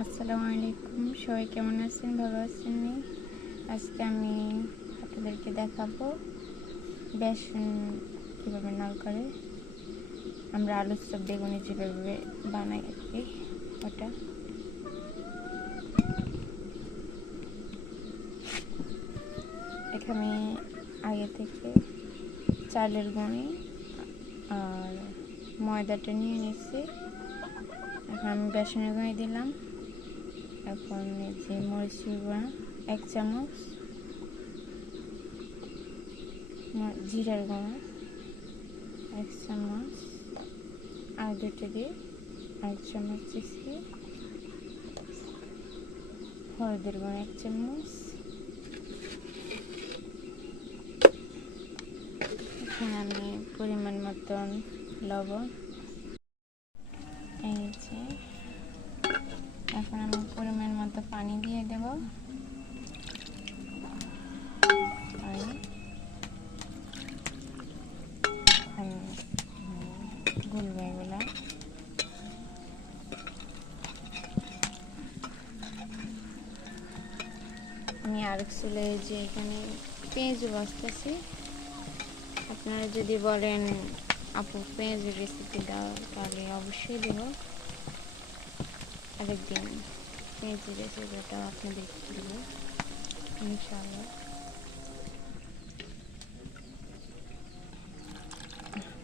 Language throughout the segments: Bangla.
আসসালামু আলাইকুম, সবাই কেমন আছেন? ভালো আছেন? আজকে আমি আপনাদেরকে দেখাবো বেসন কীভাবে নাল করে আমরা আলুর চপ বেগুনি যেভাবে বানাই আর কি। ওটা এখানে আগে থেকে চালের গুঁড়ি আর ময়দাটা নিয়ে নিচ্ছি। এখন আমি বেসনের গুঁড়ি দিলাম। এখন এই যে মরিচের গুঁড়া 1 চামচ, জিরার গুঁড়া 1 চামচ, আর দুটো দিয়ে 1 চামচ দিচ্ছি, হলুদের গুঁড়া 1 চামচ, এখানে আমি পরিমাণ মতন লবণ, এই যে এখন আমি পরিমাণ মতো পানি দিয়ে দেব। গুলবো এগুলা। আমি আরেক চুলে যে এখানে পেঁয়াজও বাছতেছি। আপনারা যদি বলেন আপু পেঁয়াজের রেসিপি দাও তাহলে অবশ্যই দেব। আরেকদিন পেঁয়াজের রেসিপিটাও আপনাদের দেব ইনশাআল্লাহ।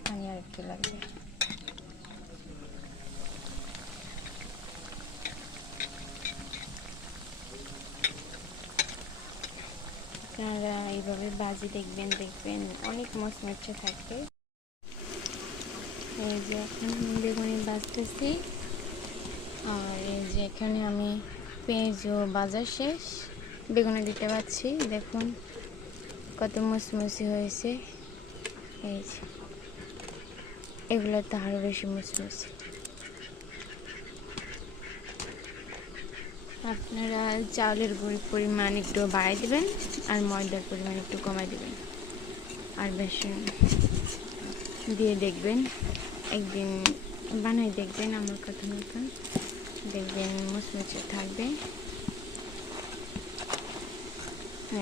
পানি আর একটু লাগবে। আপনারা এইভাবে বাজি দেখবেন অনেক মচমচে থাকে। এই যে এখন বেগুনি ভাজতেছি, আর এই যে এখানে আমি পেঁয়াজও ভাজা শেষ, বেগুনি দিতে পারছি। দেখুন কত মুচমুচে হয়েছে। এই যে এগুলো তো আরও বেশি মুচমুচে। আপনারা চাউলের গুঁড়ির পরিমাণ একটু বাড়াই দেবেন আর ময়দার পরিমাণ একটু কমাই দেবেন, আর বেসন দিয়ে দেখবেন, একদিন বানাই দেখবেন আমার কথা মতন, দেখবেন মুচমুচে থাকবে।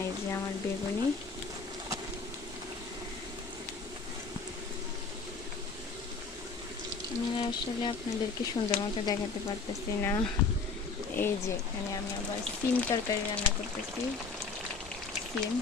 এই যে আমার বেগুনি আমি আসলে আপনাদেরকে সুন্দর মতো দেখাতে পারতেছি না। এই যে এখানে আমি আবার সিম তরকারি রান্না করতেছি। সিম